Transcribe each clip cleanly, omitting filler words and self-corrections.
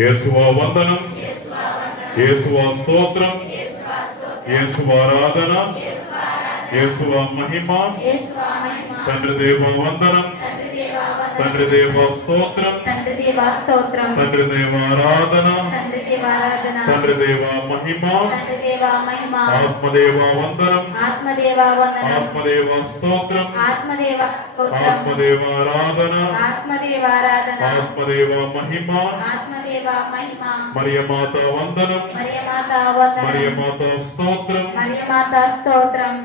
యేసువా వందనం, యేసువా స్తోత్రం, యేసువా ఆరాధన, యేసువా మహిమ. తండ్రి దేవా వందనం, తండ్రి దేవా స్తోత్రం, తండ్రి దేవా ఆరాధన, తండ్రి దేవా మహిమ. ఆత్మదేవా వందనం, ఆత్మదేవా స్తోత్రం, ఆత్మదేవా ఆరాధన, ఆత్మదేవా మహిమ. మరియమాత వందనం, మరియమాత స్తోత్రం.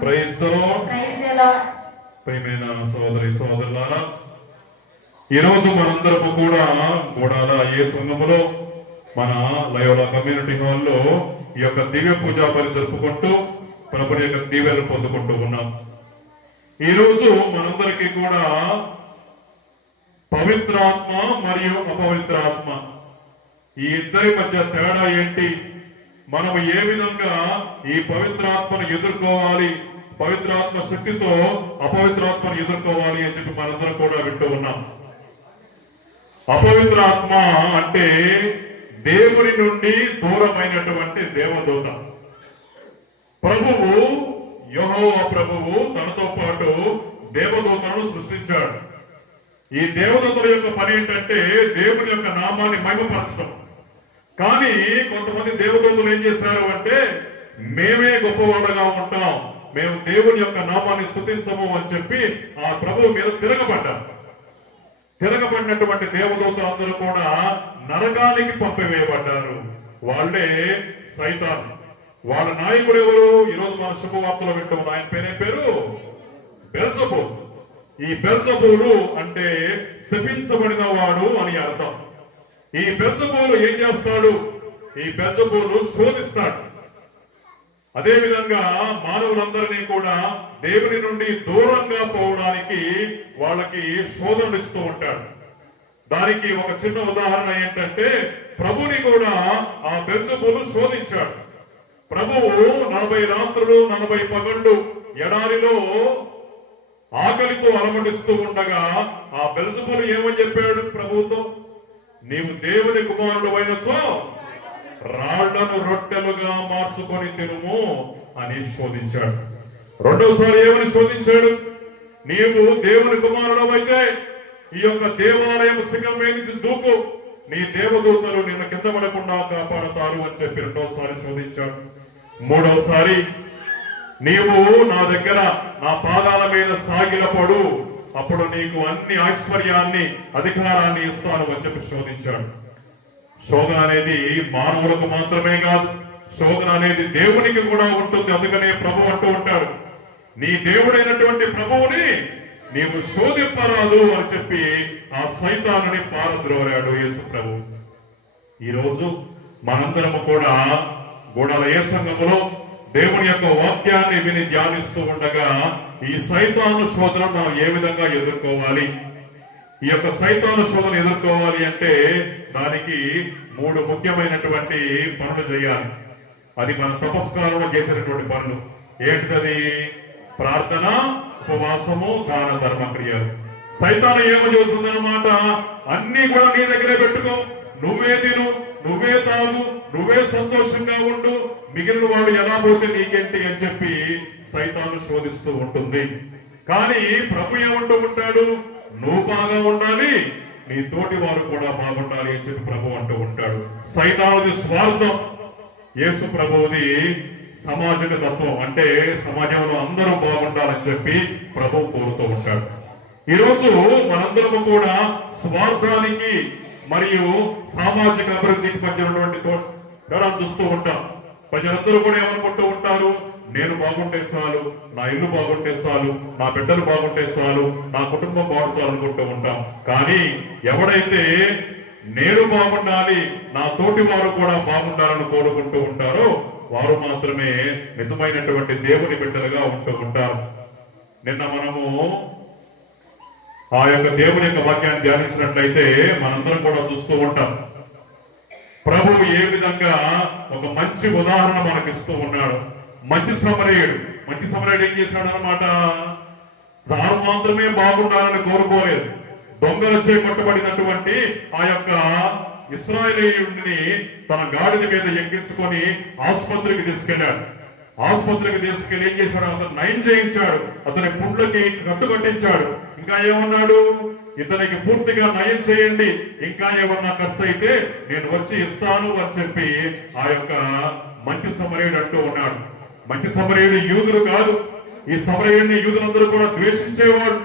Praise the lord. ప్రియమైన సోదరి సోదరులారా, ఈరోజు మనందరము కూడా గూడాల ఏ సంఘములో మన లయోలా కమ్యూనిటీ హాల్లో ఈ యొక్క దివ్య పూజా బలి జరుపుకుంటూ ప్రభుని యొక్క దీవెనలు పొందుకుంటూ ఉన్నాం. ఈరోజు మనందరికీ కూడా పవిత్రాత్మ మరియు అపవిత్రాత్మ ఈ ఇద్దరి మధ్య తేడా ఏంటి, మనం ఏ విధంగా ఈ పవిత్రాత్మను ఎదుర్కోవాలి, పవిత్రాత్మ శక్తితో అపవిత్రాత్మను ఎదుర్కోవాలి అని చెప్పి మనందరం కూడా వింటూ ఉన్నాం. అపవిత్రాత్మ అంటే దేవుని నుండి దూరమైనటువంటి దేవదూత. ప్రభువు యెహోవా ప్రభువు తనతో పాటు దేవదూతలను సృష్టించాడు. ఈ దేవదూతల యొక్క పని ఏంటంటే దేవుని యొక్క నామాన్ని మహిమపరచడం. కానీ కొంతమంది దేవదూతలు ఏం చేశారు అంటే మేమే గొప్పవాళ్ళగా ఉంటాం, మేము దేవుని యొక్క నామాన్ని స్తుతించము అని చెప్పి ఆ ప్రభువు మీద తిరగబడినటువంటి దేవదూతలు అందరూ కూడా నరకానికి పంపివేయబడ్డారు. వాళ్ళే సైతాను. వాళ్ళ నాయకుడు ఎవరు? ఈరోజు మన శుభవార్తలో వింటాం. ఆయన పేరు బెల్జెబూల్. ఈ బెల్జెబూలు అంటే శపించబడిన వాడు అని అర్థం. ఈ బెల్జెబూలు ఏం చేస్తాడు? ఈ బెల్జెబూలు శోధిస్తాడు. అదే విధంగా మానవులందరినీ కూడా దేవుని నుండి దూరంగా పోవడానికి వాళ్ళకి శోధనలు ఇస్తూ ఉంటాడు. దానికి ఒక చిన్న ఉదాహరణ ఏంటంటే ప్రభుని కూడా ఆ బెల్జెబూలు శోధించాడు. ప్రభువు 40 రాత్రులు 40 పగళ్ళు ఎడారిలో ఆకలితో అలమటిస్తూ ఉండగా ఆ బెల్జెబూలు ఏమని చెప్పాడు ప్రభువుతో? నీవు దేవుని కుమారుడు అయినచో రాళ్లను రొట్టెలుగా మార్చుకొని తినుము అని శోధించాడు. రెండోసారి ఏమని శోధించాడు? నీవు దేవుని కుమారుడు అయితే ఈ యొక్క దేవాలయం శిఖరం మీద నుంచి దూకు, నీ దేవదూతలు నిన్ను కింద పడకుండా కాపాడుతారు అని చెప్పి రెండోసారి శోధించాడు. మూడోసారి నీవు నా దగ్గర నా పాదాల మీద సాగిలపడు, అప్పుడు నీకు అన్ని ఐశ్వర్యాన్ని అధికారాన్ని ఇస్తాను అని చెప్పి శోధించాడు. శోధన అనేది మానవులకు మాత్రమే కాదు, శోధన అనేది దేవునికి కూడా ఉంటుంది. అందుకనే ప్రభు అంటూ ఉంటాడు, నీ దేవుడైనటువంటి ప్రభువుని నీవు శోధింపరాదు అని చెప్పి ఆ సైతానుని పారద్రోలాడు యేసు ప్రభు. ఈరోజు మనందరము కూడా గూడాల ఏ సంఘములో దేవుని యొక్క వాక్యాన్ని విని ధ్యానిస్తూ ఉండగా ఈ సైతాను శోధన మనం ఏ విధంగా ఎదుర్కోవాలి? ఈ యొక్క సైతాను శోధన ఎదుర్కోవాలి అంటే దానికి 3 ముఖ్యమైనటువంటి పనులు చేయాలి. అది మన తపస్కారంలో చేసినటువంటి పనులు. ఏంటిది? ప్రార్థన, ఉపవాసము, దాన ధర్మ క్రియలు. సైతాను ఏమో చెబుతుందన్నమాట, అన్ని కూడా నీ దగ్గరే పెట్టుకో, నువ్వే తిను, నువ్వే తాగు, నువ్వే సంతోషంగా ఉండు, మిగిలిన వాడు ఎలా పోతే నీకేంటి అని చెప్పి సైతాను శోధిస్తూ ఉంటుంది. కానీ ప్రభు ఏమంటూ ఉంటాడు? నువ్వు బాగా ఉండాలి, నీ తోటి వారు కూడా బాగుండాలి అని చెప్పి ప్రభు అంటూ ఉంటాడు. సైతానుది స్వార్థం, యేసు ప్రభువుది సమాజక తత్వం. అంటే సమాజంలో అందరూ బాగుండాలని చెప్పి ప్రభు కోరుతూ ఉంటాడు. ఈరోజు మనందరము కూడా స్వార్థానికి మరియు సామాజిక అభివృద్ధికి మధ్య ఉన్నటువంటి తేడా చూస్తూ ఉంటాం. ప్రజలందరూ కూడా ఏమనుకుంటూ ఉంటారు? నేను బాగుంటే చాలు, నా ఇల్లు బాగుంటే చాలు, నా బిడ్డలు బాగుంటే చాలు, నా కుటుంబం బాగుంటారు అనుకుంటూ ఉంటాం. కానీ ఎవడైతే నేను బాగుండాలి, నా తోటి వారు కూడా బాగుండాలని కోరుకుంటూ ఉంటారో వారు మాత్రమే నిజమైనటువంటి దేవుని బిడ్డలుగా ఉంటూ ఉంటారు. నిన్న మనము ఆ యొక్క దేవుని యొక్క వాక్యాన్ని ధ్యానించినట్లయితే మనందరం కూడా చూస్తూ ఉంటాం. ప్రభువు ఏ విధంగా ఒక మంచి ఉదాహరణ మనకి ఇస్తూ ఉన్నాడు. మంచి సమరయుడు ఏం చేశాడు అన్నమాట? తాను మాత్రమే బాగుండాలని కోరుకోలేదు. దొంగలు చేపట్టబడినటువంటి ఆ యొక్క ఇశ్రాయేలీయుడిని తన గాడిద మీద ఎక్కించుకొని ఆసుపత్రికి తీసుకెళ్లాడు. ఆసుపత్రికి తీసుకెళ్లి ఏం చేశాడు? అతను నయం చేయించాడు, అతని పుండ్లకి కట్టుకట్టించాడు. ఇంకా ఏమన్నాడు? ఇతనికి పూర్తిగా నయం చేయండి, ఇంకా ఏమన్నా ఖర్చు అయితే నేను వచ్చి ఇస్తాను అని చెప్పి ఆ యొక్క మంచి సమరయుడు అంటూ ఉన్నాడు. మంచి సమరయుడు యూదులు కాదు. ఈ సమరయుడిని యూదులందరూ కూడా ద్వేషించేవాడు.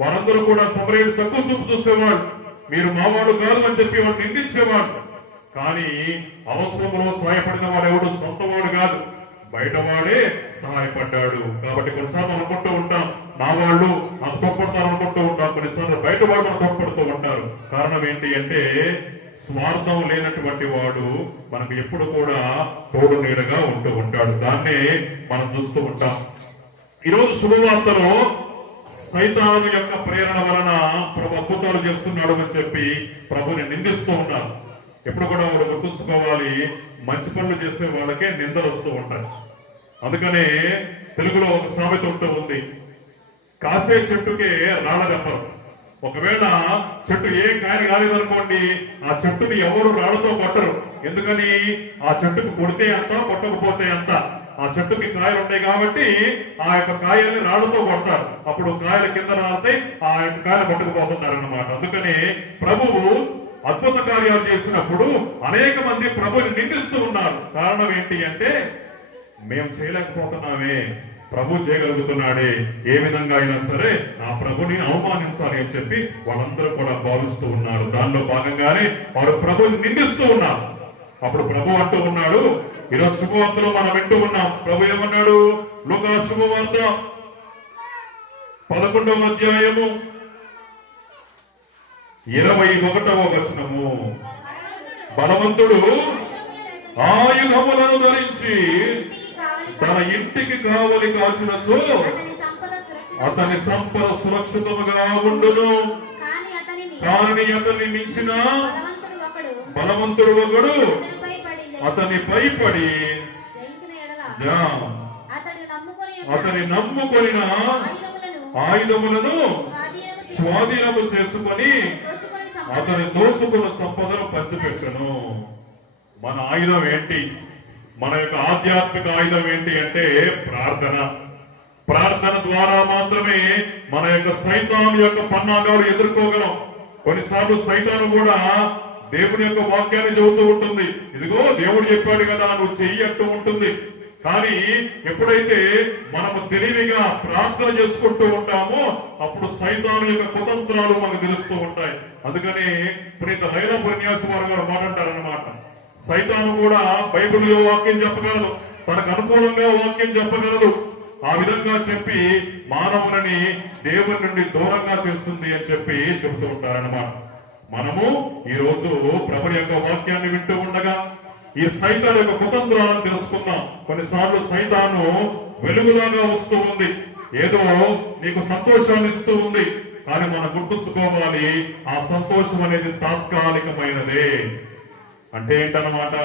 వారందరూ కూడా సమరయుడు తక్కువ చూపు చూసేవాడు. మీరు మావాడు కాదు అని చెప్పి వాడు నిందించేవాడు. కానీ అవసరంలో సహాయపడిన వాడు ఎవడు సొంతవాడు కాదు, బయటవాడే సహాయపడ్డాడు. కాబట్టి కొన్నిసార్లు అనుకుంటూ ఉంటాం నా వాళ్ళు నాకు తోడ్పడతారు అనుకుంటూ ఉంటాం, కొన్నిసార్లు బయట వాళ్ళు మనకు తోడ్పడుతూ ఉంటారు. కారణం ఏంటి అంటే స్వార్థం లేనటువంటి వాడు మనకు ఎప్పుడు కూడా తోడు నీడగా ఉంటూ ఉంటాడు. దాన్నే మనం చూస్తూ ఉంటాం. ఈరోజు శుభవార్తలో సైతాను యొక్క ప్రేరణ వలన ప్రభు అద్భుతాలు చేస్తున్నాడు అని చెప్పి ప్రభుని నిందిస్తూ ఉన్నారు. ఎప్పుడు కూడా వాడు గుర్తుంచుకోవాలి, మంచి పనులు చేసే వాళ్ళకే నిందలు వస్తూ ఉంటాయి. అందుకనే తెలుగులో ఒక సామెత ఉంటూ ఉంది, కాసే చెట్టుకే రాళ్ళ దెబ్బలు. ఒకవేళ చెట్టు ఏ కాయలు కాలేదనుకోండి, ఆ చెట్టుని ఎవరు రాళ్లతో కొట్టరు. ఎందుకని? ఆ చెట్టుకు కొడితే అంత, కొట్టకపోతే అంత. ఆ చెట్టుకి కాయలు ఉంటాయి కాబట్టి ఆ యొక్క కాయల్ని రాళ్లతో కొడతారు. అప్పుడు కాయల కింద రాలితే ఆ యొక్క కాయలు కొట్టుకుపోతున్నారు అన్నమాట. అందుకని ప్రభువు అద్భుత కార్యాలు చేసినప్పుడు అనేక మంది ప్రభుని నిందిస్తూ ఉన్నారు. కారణం ఏంటి అంటే మేము చేయలేకపోతున్నామే, ప్రభు చేయగలుగుతున్నాడే, ఏ విధంగా అయినా సరే ఆ ప్రభుని అవమానించాలి అని చెప్పి వాళ్ళందరూ కూడా భావిస్తూ ఉన్నారు. దానిలో భాగంగానే వారు ప్రభుని నిందిస్తూ ఉన్నారు. అప్పుడు ప్రభు అంటూ ఉన్నాడు, ఈరోజు శుభవార్తలో మనం వింటూ ఉన్నాం. ప్రభు ఏమన్నాడు? లూకా శుభవార్త 11వ అధ్యాయము 21వ వచనము. బలవంతుడు ఆయుధములను ధరించి తన ఇంటికి కావలి కాచినచో అతని సంపద సురక్షితముగా ఉండును. కానీ అతన్ని మించిన బలవంతుడు ఒకడు అతని పైపడి అతని నమ్ముకొనిన ఆయుధములను స్వాధీనము చేసుకొని అతని దోచుకున్న సంపదను పంచిపెట్టను. మన ఆయుధం ఏంటి? మన యొక్క ఆధ్యాత్మిక ఆయుధం ఏంటి అంటే ప్రార్థన. ప్రార్థన ద్వారా మాత్రమే మన యొక్క సైతాను యొక్క పన్నాగాలు ఎదుర్కోగలం. కొన్నిసార్లు సైతాను కూడా దేవుని యొక్క వాక్యాన్ని చెబుతూ ఉంటుంది, ఇదిగో దేవుడు చెప్పాడు కదా నువ్వు చెయ్యి అంటూ ఉంటుంది. కానీ ఎప్పుడైతే మనము తెలివిగా ప్రార్థన చేసుకుంటూ ఉంటామో అప్పుడు సైతాను యొక్క కుతంత్రాలు మనకు తెలుస్తూ ఉంటాయి. అందుకని పునీత లైలా పుణ్యాసు వారు కూడా మాట్లాడారన్నమాట, సైతాను కూడా బైబిల్లో వాక్యం చెప్పగలదు, తనకు అనుకూలంగా వాక్యం చెప్పగలదు. ఆ విధంగా చెప్పి మానవులని దేవుని నుండి దూరంగా చేస్తుంది అని చెప్పి చెబుతూ ఉంటారన్నమాట. మనము ఈ రోజు ప్రభుని యొక్క వాక్యాన్ని వింటూ ఉండగా ఈ సైతాను యొక్క కుతంత్రాలను తెలుసుకుందాం. కొన్నిసార్లు సైతాను వెలుగులాగా వస్తూ ఉంది, ఏదో నీకు సంతోషాన్ని ఇస్తూ ఉంది. కానీ మనం గుర్తుంచుకోవాలి, ఆ సంతోషం అనేది తాత్కాలికమైనదే. అంటే ఏంటన్నమాట,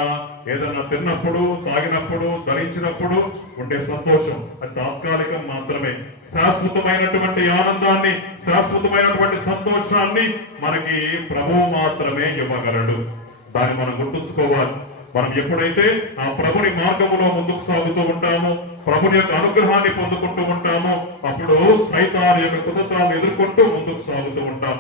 ఏదన్నా తిన్నప్పుడు, తాగినప్పుడు, ధరించినప్పుడు ఉండే సంతోషం అది తాత్కాలికం మాత్రమే. శాశ్వతమైనటువంటి ఆనందాన్ని, శాశ్వతమైనటువంటి సంతోషాన్ని మనకి ప్రభువు మాత్రమే ఇవ్వగలడు. దాన్ని మనం గుర్తుంచుకోవాలి. మనం ఎప్పుడైతే ఆ ప్రభుని మార్గములో ముందుకు సాగుతూ ఉంటామో, ప్రభుని యొక్క అనుగ్రహాన్ని పొందుకుంటూ ఉంటామో, అప్పుడు సైతాను యొక్క కుతంత్రాలను ఎదుర్కొంటూ ముందుకు సాగుతూ ఉంటాం.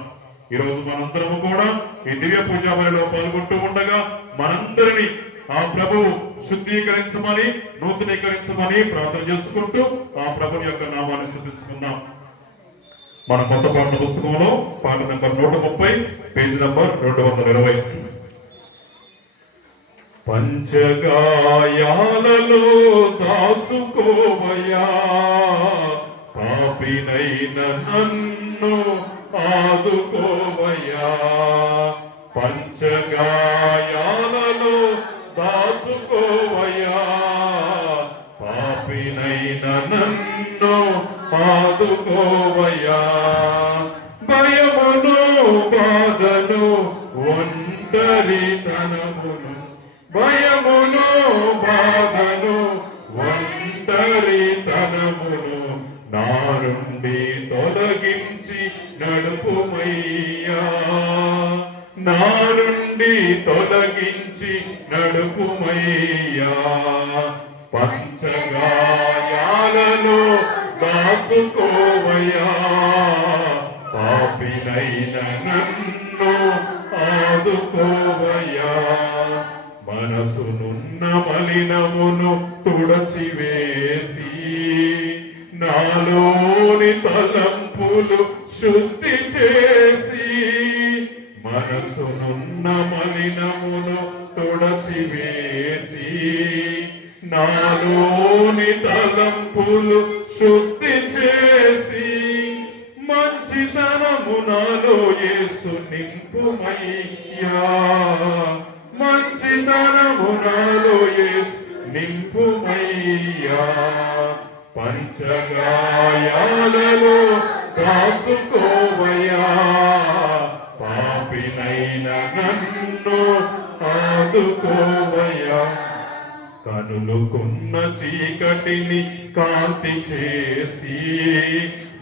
ఈ రోజు మనందరము కూడా ఈ దివ్య పూజావళిలో పాల్గొంటూ ఉండగా మనందరినీ ఆ ప్రభువు శుద్ధీకరించమని, నూతనీకరించమని ప్రార్థన చేసుకుంటూ ఆ ప్రభుని యొక్క నామాన్ని స్తుతించుకుందాం. మన కొత్త పాటల పుస్తకంలో పాట నెంబర్ 130, పేజీ నెంబర్ 220. పంచగాయాలలో దాచుకోవయ్యా, పాపినైన నన్ను ఆదుకోవయ్యా. పంచగాయాలలో దాచుకోవయ్యా, పాపినైన నన్ను ఆదుకోవయ్యా. భయమును బాధను ఒంటరితనమును, భయమును బాధను ఒంటరితనమును నా నుండి తొలగించి నడుపుమయ్యా, నా నుండి తొలగించి నడుపుమయ్యా. పంచగాయాలలో దాచుకోవయ్యా, పాపినైన నన్ను ఆదుకోవయ్యా. మనసునున్న మలినమును తుడచివేసి, నాలోని తలంపులు శుద్ధి చేసి, మనసునున్న మలినమును తుడచివేసి, నాలోని తలంపులు శుద్ధి చేసి, మంచితనము నాలో యేసు నింపుమయ్యా, మంచితనము నాలో యేసు నింపుమయ్యా. పంచగాయాలలో దాచుకోవయ్యా, పాపినైన నన్ను ఆదుకోవయ్యా. కనులుకున్న చీకటిని కాంతి చేసి,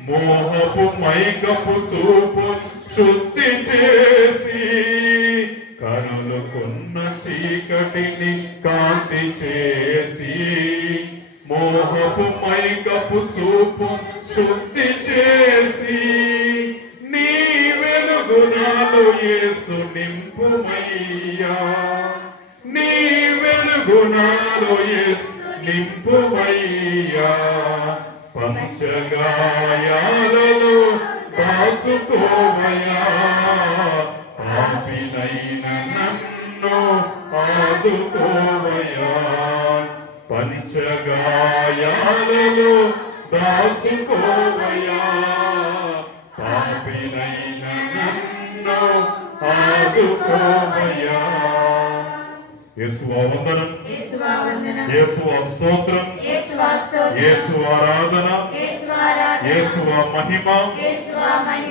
మోహపు మైకపు చూపు శుద్ధి చేసి, కనులుకున్న చీకటిని కాంతి చేసి, మోహపు మైకపు చూపు శుద్ధి చేసి, నీ వెలుగు నాలో యేసు నింపుమయ్యా, నీ వెలుగు నాలో యేసు నింపుమయ్యా. పంచగాయాలలో దాచుకోవయ్యా, పాపినైన నన్ను ఆదుకోవయ్యా. పంచగాయాలలో దాచుకోవయ్యా, పాపినైన నన్ను ఆదుకోవయ్యా. యేసువా వందనం, యేసువా స్తోత్రం, యేసువా ఆరాధన, యేసువా మహిమ.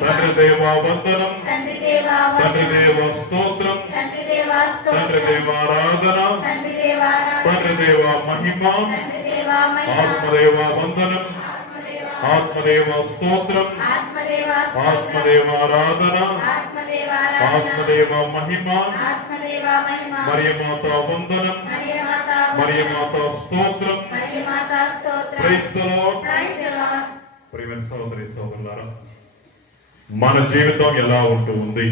తండ్రి దేవా వందనం, తండ్రి దేవా స్తోత్రం, తండ్రి దేవా ఆరాధన, తండ్రి దేవా మహిమ. ఆత్మదేవా వందనం, ఆత్మదేవా స్తోత్రం, ఆత్మదేవా ఆరాధన, ఆత్మదేవా మహిమ. మరియమాత వందనం, మరియమాత స్తోత్రం. Praise the lord. ప్రియమైన సహోదరి సహోదరులారా, మన జీవితం ఎలా ఉంటుంది?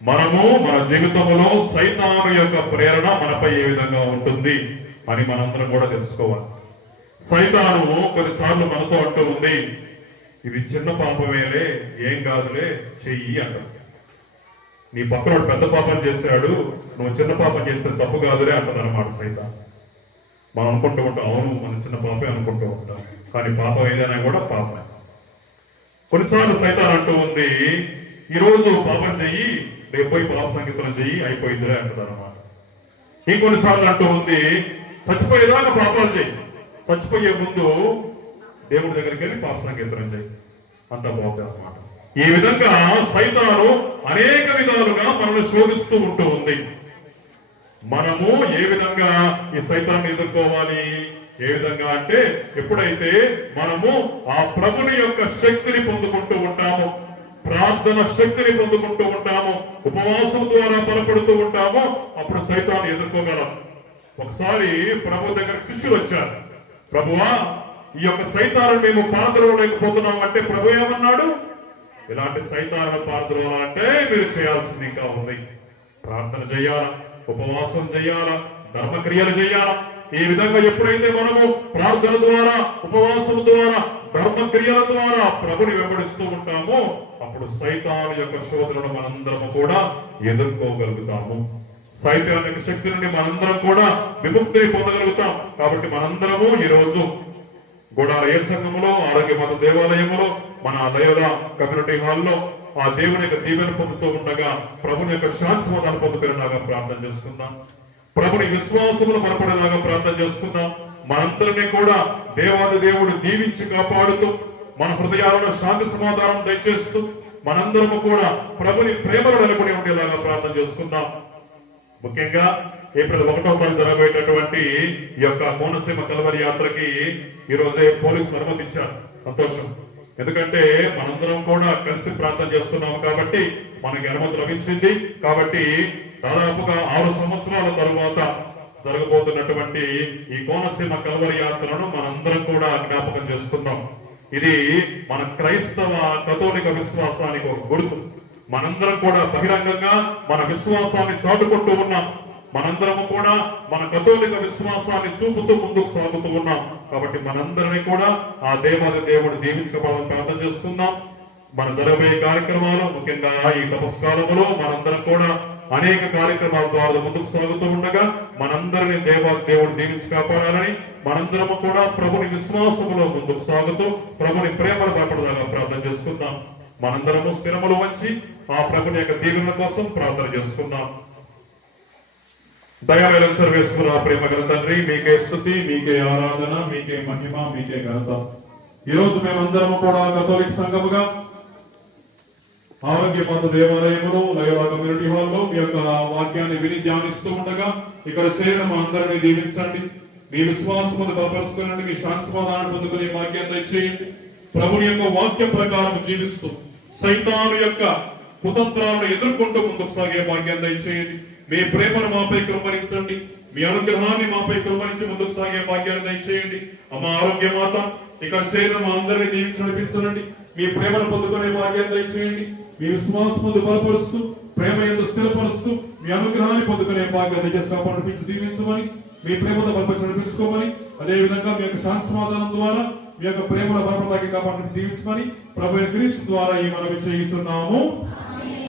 మనము మన జీవితంలో సైతాను యొక్క ప్రేరణ మనపై ఏ విధంగా ఉంటుంది అని మనందరం కూడా తెలుసుకోవాలి. సైతాను కొన్నిసార్లు మనతో అంటూ ఉంది, ఇది చిన్న పాపమేలే, ఏం కాదులే, చెయ్యి అంటారు. నీ పక్కన పెద్ద పాపం చేశాడు, నువ్వు చిన్న పాపం చేస్తే తప్పు కాదులే అంటది అన్నమాట సైతాన్. మనం అనుకుంటూ ఉంటాం, అవును మన చిన్న పాపే అనుకుంటూ ఉంటాం, కానీ పాపం ఏదైనా కూడా పాపమే. కొన్నిసార్లు సైతాన్ అంటూ ఉంది, ఈరోజు పాపం చెయ్యి, రేపు పోయి పాప సంగీతం చెయ్యి, అయిపోయిందిలే అంటది అన్నమాట. ఇంకొన్నిసార్లు అంటూ ఉంది, చచ్చిపోయేదాకా పాపాలు చెయ్యి, చచ్చిపోయే ముందు దేవుడి దగ్గరికి వెళ్ళి పాప సంగీతం చెయ్యి, అంత బాగుంది అన్నమాట. ఈ విధంగా సైతాను అనేక విధాలుగా మనల్ని శోధిస్తూ ఉంటూ ఉంది. మనము ఏ విధంగా ఈ సైతాన్ని ఎదుర్కోవాలి? ఏ విధంగా అంటే, ఎప్పుడైతే మనము ఆ ప్రభుని యొక్క శక్తిని పొందుకుంటూ ఉంటామో, ప్రార్థన శక్తిని పొందుకుంటూ ఉంటామో, ఉపవాసం ద్వారా బలపడుతూ ఉంటామో, అప్పుడు సైతాన్ని ఎదుర్కోగలం. ఒకసారి ప్రభు దగ్గర శిష్యులు వచ్చారు, ప్రభువా ఈ యొక్క సైతాను మేము పారద్రోలేకపోతున్నాం అంటే ప్రభు ఏమన్నాడు? ఇలాంటి సైతాను పారద్రోలాలంటే మీరు చేయాల్సింది ఇంకా ఉంది. ప్రార్థన చేయాలా, ఉపవాసం చేయాలా, ధర్మక్రియలు చేయాలా. ఈ విధంగా ఎప్పుడైతే మనము ప్రార్థన ద్వారా, ఉపవాసం ద్వారా, ధర్మక్రియల ద్వారా ప్రభుని వెంబడిస్తూ ఉంటామో, అప్పుడు సైతాను యొక్క శోధనను మనందరము కూడా ఎదుర్కోగలుగుతాము. సైతాను యొక్క శక్తి నుండి మనందరం కూడా విముక్తిని పొందగలుగుతాం. కాబట్టి మనందరము ఈ రోజు గుడార ఏ సంఘములో, ఆరోగ్య మత దేవాలయములో, మన దయోద కమ్యూనిటీ హాల్లో ఆ దేవుని యొక్క దీవెన పొందుతూ ఉండగా ప్రభుని యొక్క శాంతి సమాధానం పొందుకునేలాగా ప్రార్థన చేసుకుందాం. ప్రభుని విశ్వాసములు బలపడేలాగా ప్రార్థన చేసుకుందాం. మనందరినీ కూడా దేవాది దేవుడు దీవించి కాపాడుతూ, మన హృదయాలను శాంతి సమాధానం దయచేస్తూ, మనందరము కూడా ప్రభుని ప్రేమలో నిలబడి ఉండేలాగా ప్రార్థన చేసుకుందాం. ముఖ్యంగా ఏప్రిల్ 1వ తారీఖు జరగబోయేటటువంటి ఈ యొక్క కోనసీమ కల్వరి యాత్రకి ఈ రోజే పోలీసులు అనుమతించారు. సంతోషం. ఎందుకంటే మనందరం కూడా కలిసి ప్రార్థన చేస్తున్నాం కాబట్టి మనకి అనుమతి లభించింది. కాబట్టి దాదాపుగా 6 సంవత్సరాల తరువాత జరగబోతున్నటువంటి ఈ కోనసీమ కల్వరి యాత్రను మనందరం కూడా జ్ఞాపకం చేసుకుందాం. ఇది మన క్రైస్తవ కథోలిక విశ్వాసానికి ఒక గుర్తు. మనందరం కూడా బహిరంగంగా మన విశ్వాసాన్ని చాటుకుంటూ ఉన్నాం. మనందరము కూడా మన కథోలిక విశ్వాసాన్ని చూపుతూ ముందుకు సాగుతూ ఉన్నాం. కాబట్టి మనందరినీ కూడా ఆ దేవాది దేవుడు దీవించకపోవాలని ప్రార్థన చేసుకుందాం. మన జరగబోయే కార్యక్రమాలు, ముఖ్యంగా ఈ తపస్కాలంలో మనందరం కూడా అనేక కార్యక్రమాల ద్వారా ముందుకు సాగుతూ ఉండగా మనందరినీ దేవుడు దీవించి కాపాడాలని, మనందరము కూడా ప్రభుని విశ్వాసములో ముందుకు సాగుతూ ప్రభుని ప్రేమను బలపడదాగా ప్రార్థన చేసుకుందాం. మనందరము శిరములు వంచి ఆ ప్రభుని యొక్క దీవెన కోసం ప్రార్థన చేసుకుందాం. దయాళుల సర్వేశ్వర ప్రేమ గల తండ్రి, మీకే స్తుతి, మీకే ఆరాధన, మీకే మహిమ, మీకే ఘనత. ఈ రోజు మేమందరము కూడా కథోలిక సంఘముగా ఆరోగ్యమాత దేవాలయములో లయోలా కమ్యూనిటీ హాల్లో మీ యొక్క వాక్యాన్ని విని ధ్యానిస్తూ ఉండగా ఇక్కడ చేరిన మా అందరినీ దీవించండి. మీ విశ్వాసమును బలపరుచుకోనండి. మీ శాంతి సమాధానం పొందుకునే వాక్యాన్ని దయచేయండి. ప్రభుని యొక్క వాక్యం ప్రకారం జీవిస్తూ సైతాను యొక్క కుతంత్రాలను ఎదుర్కొంటూ ముందుకు సాగే భాగ్యాన్ని దయచేయండి. మీ ప్రేమను మాపై కృపణించండి. మీ అనుగ్రహాన్ని మాపై కృపణించి ముందుకు సాగే భాగ్యాన్ని దయచేయండి. అమ్మ ఆరోగ్య మాత, ఇక్కడ చేరిన మా అందరినీ దీవించి నడిపించండి. మీ ప్రేమను పొందుకునే భాగ్యాన్ని దయచేయండి. మీ విశ్వాసం ముందు బలపరుస్తూ, ప్రేమ ఎందు స్థిరపరుస్తూ, మీ అనుగ్రహాన్ని పొందుకునే భాగ్యాన్ని దయచేసి కాపాడిపించి దీవించమని, మీ ప్రేమతో బలపరిచి నడిపించుకోమని, అదేవిధంగా మీ యొక్క శాంతి సమాధానం ద్వారా మీ యొక్క ప్రేమల బలపడతాకి కాపాడిని దీవించమని ప్రభు క్రీస్తు ద్వారా ఈ మనవి చేయుచున్నాము.